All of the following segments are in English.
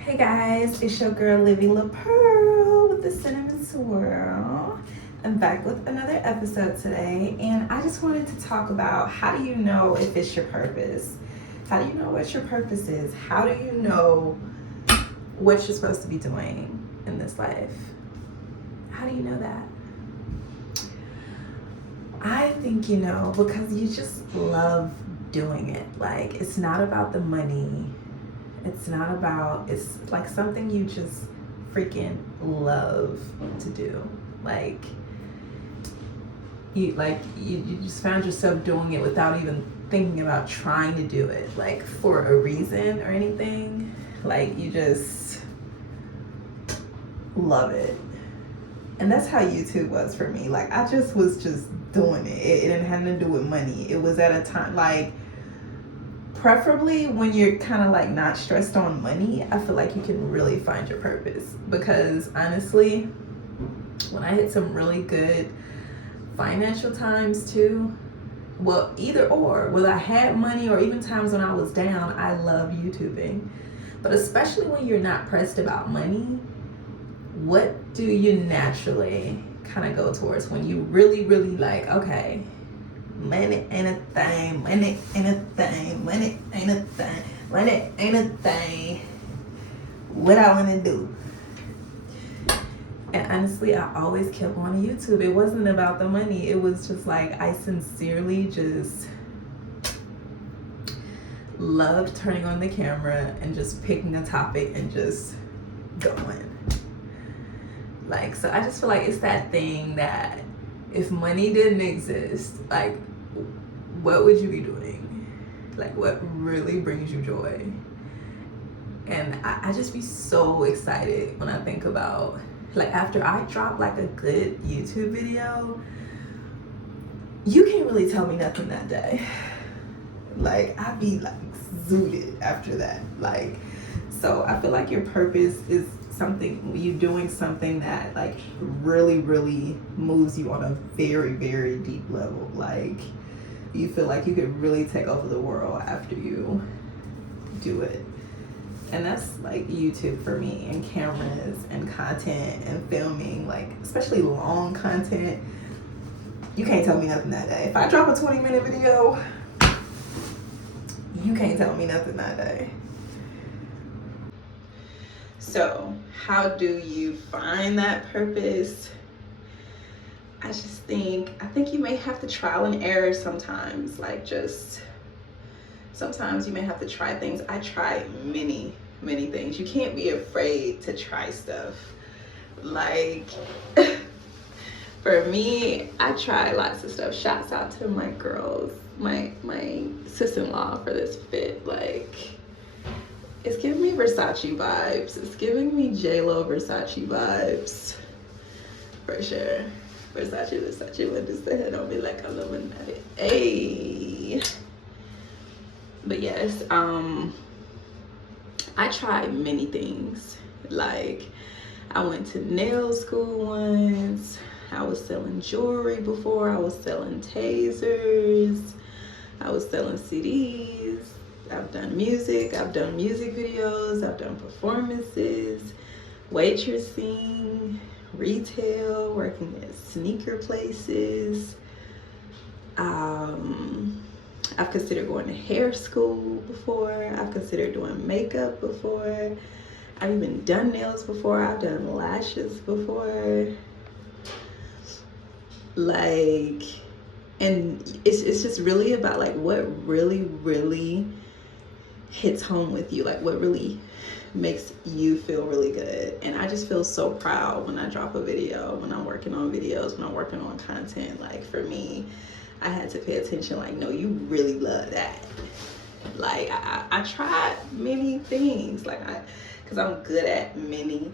Hey guys, it's your girl Livy LaPearl with the Cinnamon Swirl. I'm back with another episode today, and I just wanted to talk about how do you know if it's your purpose? How do you know what your purpose is? How do you know what you're supposed to be doing in this life? How do you know that? I think you know because you just love doing it. Like, it's not about the money. It's like something you just freaking love to do. You just found yourself doing it without even thinking about trying to do it, like for a reason or anything. Like, you just love it. And that's how YouTube was for me. Like, I just was just doing it. It didn't have to do with money. It was at a time, like, preferably when you're kind of like not stressed on money, I feel like you can really find your purpose. Because honestly, when I hit some really good financial times too, well, either or, whether I had money or even times when I was down, I love YouTubing. But especially when you're not pressed about money, what do you naturally kind of go towards when you really, really like, okay, money ain't a thing, money ain't a thing, money ain't a thing, money ain't a thing. What I want to do. And honestly, I always kept on YouTube. It wasn't about the money. It was just like, I sincerely just loved turning on the camera and just picking a topic and just going. Like, so I just feel like it's that thing that if money didn't exist, like, what would you be doing? Like, what really brings you joy? And I just be so excited when I think about, like, after I drop like a good YouTube video, you can't really tell me nothing that day. Like, I be like zooted after that. Like, so I feel like your purpose is something, you doing something that like really, really moves you on a very, very deep level. Like, you feel like you could really take over the world after you do it. And that's like YouTube for me, and cameras and content and filming, like especially long content. You can't tell me nothing that day. If I drop a 20-minute video, you can't tell me nothing that day. So how do you find that purpose? I think you may have to trial and error sometimes. Like, just sometimes you may have to try things. I tried many things. You can't be afraid to try stuff. Like, for me, I tried lots of stuff. Shouts out to my girls, my sister-in-law for this fit. Like, it's giving me Versace vibes. It's giving me J-Lo Versace vibes. For sure. Versace, let this head on me like a Illuminati. Hey. But yes, I tried many things. Like, I went to nail school once. I was selling jewelry before. I was selling tasers. I was selling CDs. I've done music. I've done music videos. I've done performances, waitressing, retail, working at sneaker places. I've considered going to hair school before. I've considered doing makeup before. I've even done nails before. I've done lashes before. Like, and it's just really about like what really hits home with you, like what really makes you feel really good. And I just feel so proud when I drop a video, when I'm working on videos, when I'm working on content. Like, for me, I had to pay attention, like, no, you really love that. Like, I tried many things, like, because I'm good at many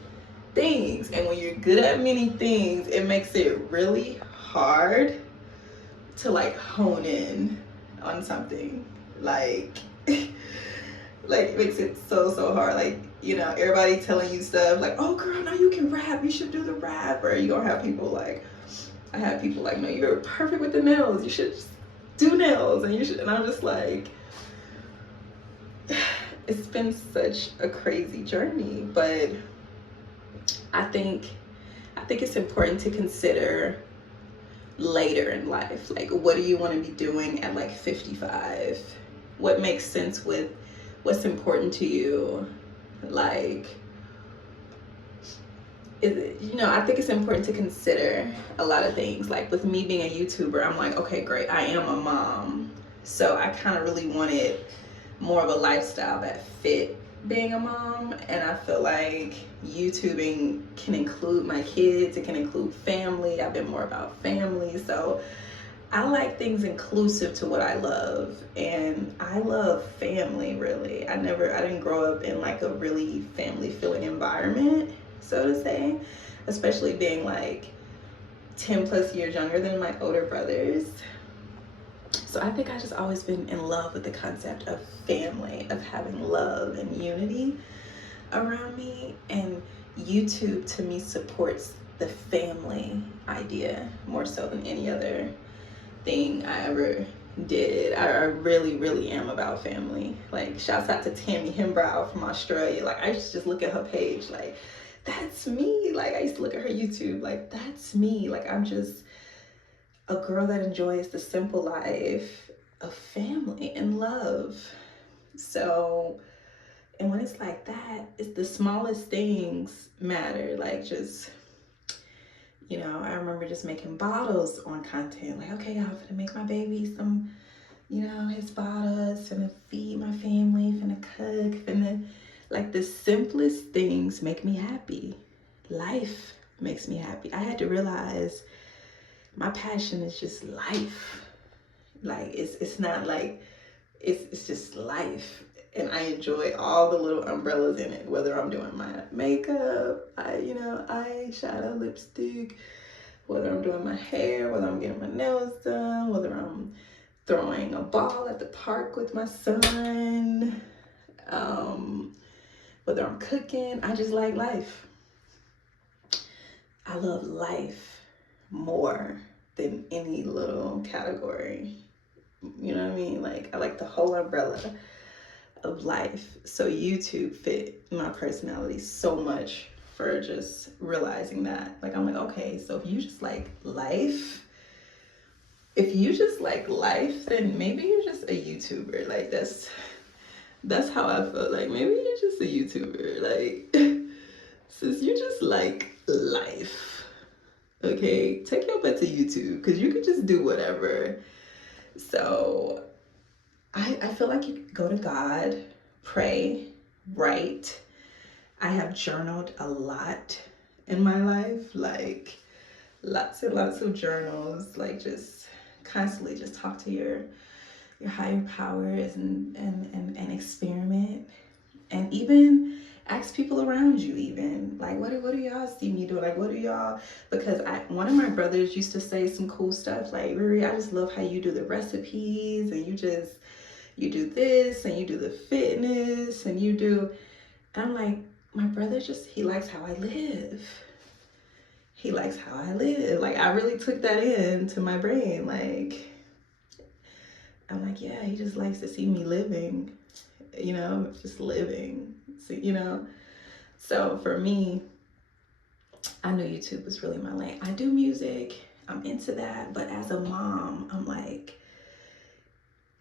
things. And when you're good at many things, it makes it really hard to like hone in on something. Like, like, it makes it so hard. Like, you know, everybody telling you stuff like, oh girl, no, you can rap, you should do the rap. Or you gonna have people like, I had people like, no, you're perfect with the nails, you should just do nails, and you should. And I'm just like, it's been such a crazy journey, but I think it's important to consider later in life. Like, what do you want to be doing at like 55? What makes sense with what's important to you? Like, I think it's important to consider a lot of things. Like with me being a YouTuber, I'm like, okay, great, I am a mom. So I kind of really wanted more of a lifestyle that fit being a mom. And I feel like YouTubing can include my kids, it can include family. I've been more about family. So I like things inclusive to what I love. And I love family, really. I didn't grow up in like a really family feeling environment, so to say, especially being like 10 plus years younger than my older brothers. So I think I just always been in love with the concept of family, of having love and unity around me. And YouTube to me supports the family idea more so than any other thing I ever did. I really, really am about family. Like, shouts out to Tammy Himbrow from Australia. Like, I used to just look at her page, like, that's me. Like, I used to look at her YouTube, like, that's me. Like, I'm just a girl that enjoys the simple life of family and love. So, and when it's like that, it's the smallest things matter. Like, just, I remember just making bottles on content. Like, okay, I'm gonna make my baby some, his bottles, finna feed my family, finna cook, like the simplest things make me happy. Life makes me happy. I had to realize my passion is just life. Like, it's not like, it's just life. And I enjoy all the little umbrellas in it, whether I'm doing my makeup, eyeshadow, lipstick, whether I'm doing my hair, whether I'm getting my nails done, whether I'm throwing a ball at the park with my son, whether I'm cooking. I just like life. I love life more than any little category. You know what I mean? Like, I like the whole umbrella of life. So YouTube fit my personality so much for just realizing that. Like, I'm like, okay, so if you just like life, then maybe you're just a YouTuber. Like, that's how I feel. Like, maybe you're just a YouTuber. Like, since you just like life, okay, take your butt to YouTube, because you can just do whatever. So I feel like you could go to God, pray, write. I have journaled a lot in my life, like lots and lots of journals, like just constantly just talk to your higher powers and experiment, and even ask people around you, even like, what do y'all see me do? Like, what do y'all, because one of my brothers used to say some cool stuff like, Riri, I just love how you do the recipes, and you do this, and you do the fitness, and I'm like, my brother he likes how I live. He likes how I live. Like, I really took that into my brain. Like, I'm like, yeah, he just likes to see me living, just living. So, so for me, I knew YouTube was really my lane. I do music, I'm into that, but as a mom, I'm like,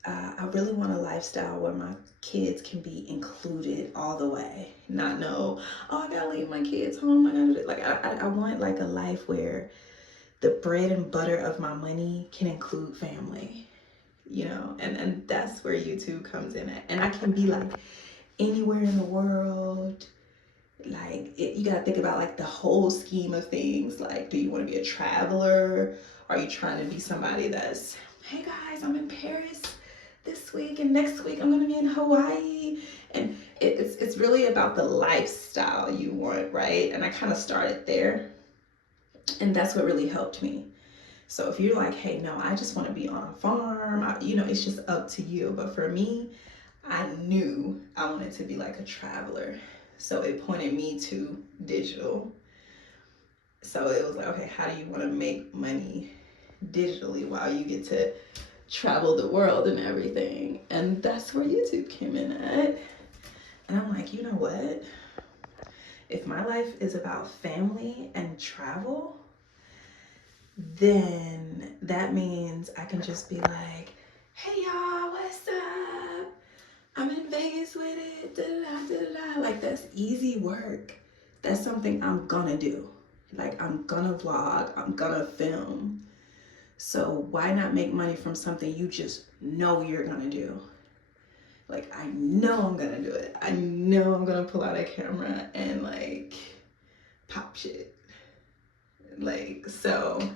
I really want a lifestyle where my kids can be included all the way. Not know, oh, I gotta leave my kids home. I want like a life where the bread and butter of my money can include family, and that's where YouTube comes in at. And I can be like anywhere in the world. Like, you gotta think about like the whole scheme of things. Like, do you want to be a traveler? Are you trying to be somebody that's, hey guys, I'm in Paris this week, and next week I'm gonna be in Hawaii? And it's really about the lifestyle you want, right? And I kind of started there, and that's what really helped me. So if you're like, hey, no, I just want to be on a farm, it's just up to you. But for me, I knew I wanted to be like a traveler. So it pointed me to digital. So it was like, okay, how do you want to make money digitally while you get to travel the world and everything? And that's where YouTube came in at. And I'm like, you know what? If my life is about family and travel, then that means I can just be like, hey y'all, what's up? I'm in Vegas with it. Da-da-da, da-da-da. Like, that's easy work. That's something I'm gonna do. Like, I'm gonna vlog, I'm gonna film. So why not make money from something you just know you're gonna do? Like, I know I'm gonna do it. I know I'm gonna pull out a camera and like pop shit. Like, so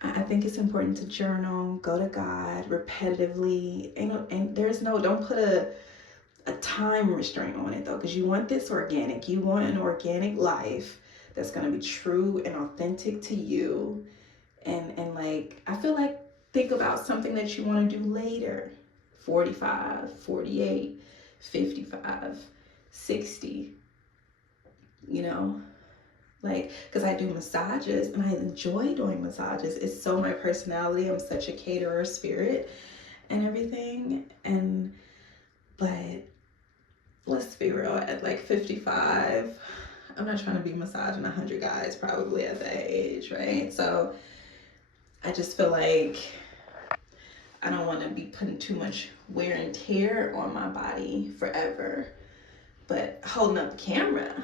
I think it's important to journal, go to God repetitively, and there's no, don't put a time restraint on it though, because you want this organic. You want an organic life that's gonna be true and authentic to you. And like, I feel like, think about something that you want to do later. 45, 48, 55, 60, you know, like, because I do massages and I enjoy doing massages. It's so my personality. I'm such a caterer spirit and everything. But let's be real, at like 55, I'm not trying to be massaging 100 guys probably at that age, right? So I just feel like I don't want to be putting too much wear and tear on my body forever. But holding up the camera,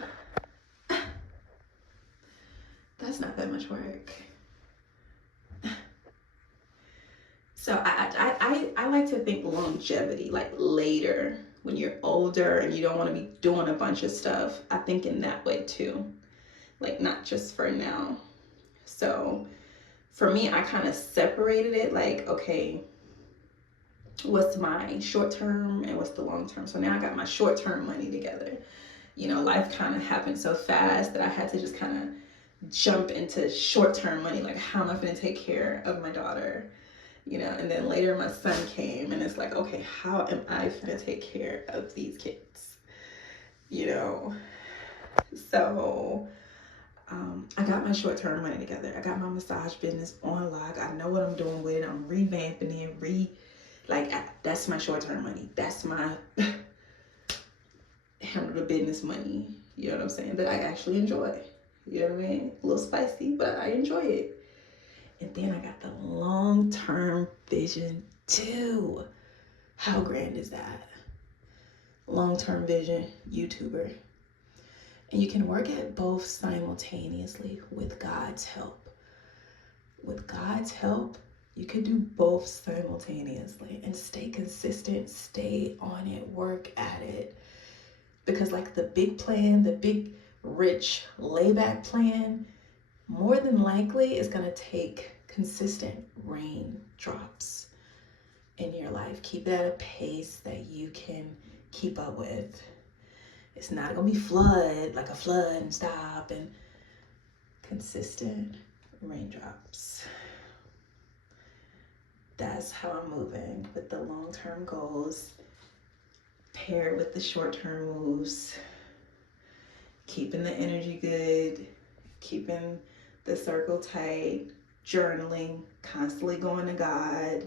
that's not that much work. So I like to think longevity, like later when you're older and you don't want to be doing a bunch of stuff. I think in that way too, like not just for now. So for me, I kind of separated it like, okay, what's my short term and what's the long term? So now I got my short term money together. You know, life kind of happened so fast that I had to just kind of jump into short term money. Like, how am I going to take care of my daughter? You know, and then later my son came and it's like, okay, how am I going to take care of these kids? You know, so I got my short term money together. I got my massage business on lock. I know what I'm doing with it. I'm revamping it, that's my short term money. That's my handle the business money. You know what I'm saying? That I actually enjoy. You know what I mean? A little spicy, but I enjoy it. And then I got the long term vision too. How grand is that? Long term vision, YouTuber. And you can work at both simultaneously with God's help. With God's help, you can do both simultaneously and stay consistent, stay on it, work at it. Because like the big plan, the big rich layback plan, more than likely is going to take consistent raindrops in your life. Keep it at a pace that you can keep up with. It's not going to be like a flood and stop, and consistent raindrops. That's how I'm moving with the long-term goals paired with the short-term moves. Keeping the energy good, keeping the circle tight, journaling, constantly going to God,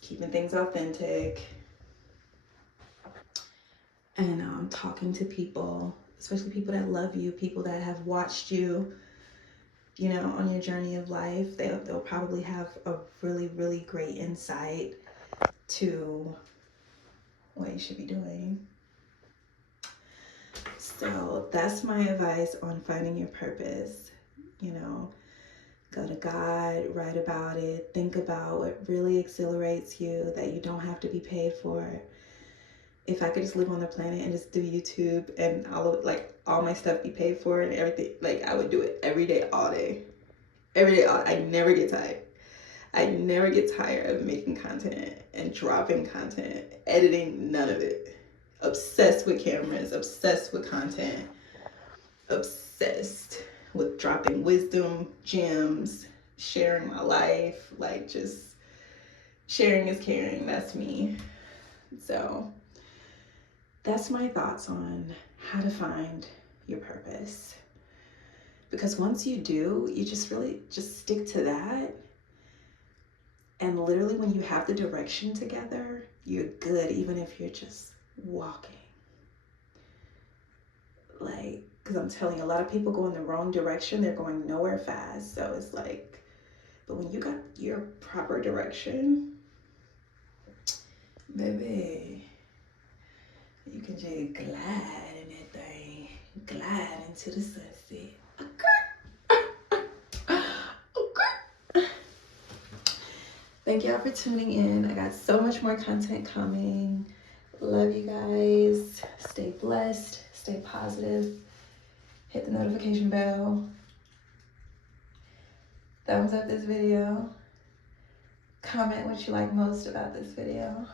keeping things authentic, and talking to people, especially people that love you, people that have watched you, you know, on your journey of life. They'll probably have a really, really great insight to what you should be doing. So that's my advice on finding your purpose. You know, go to God, write about it, think about what really exhilarates you that you don't have to be paid for. If I could just live on the planet and just do YouTube and all my stuff be paid for and everything, like I would do it every day, all day. Every day, I never get tired. I never get tired of making content and dropping content, editing, none of it. Obsessed with cameras, obsessed with content, obsessed with dropping wisdom, gems, sharing my life, like just sharing is caring. That's me. So that's my thoughts on how to find your purpose. Because once you do, you just really just stick to that. And literally when you have the direction together, you're good even if you're just walking. Like, because I'm telling you, a lot of people go in the wrong direction. They're going nowhere fast. So it's like, but when you got your proper direction, baby, you can just glide in that thing, glide into the sunset. Okay. Okay. Thank y'all for tuning in. I got so much more content coming. Love you guys. Stay blessed. Stay positive. Hit the notification bell. Thumbs up this video. Comment what you like most about this video.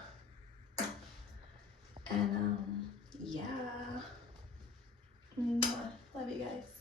And yeah. Love you guys.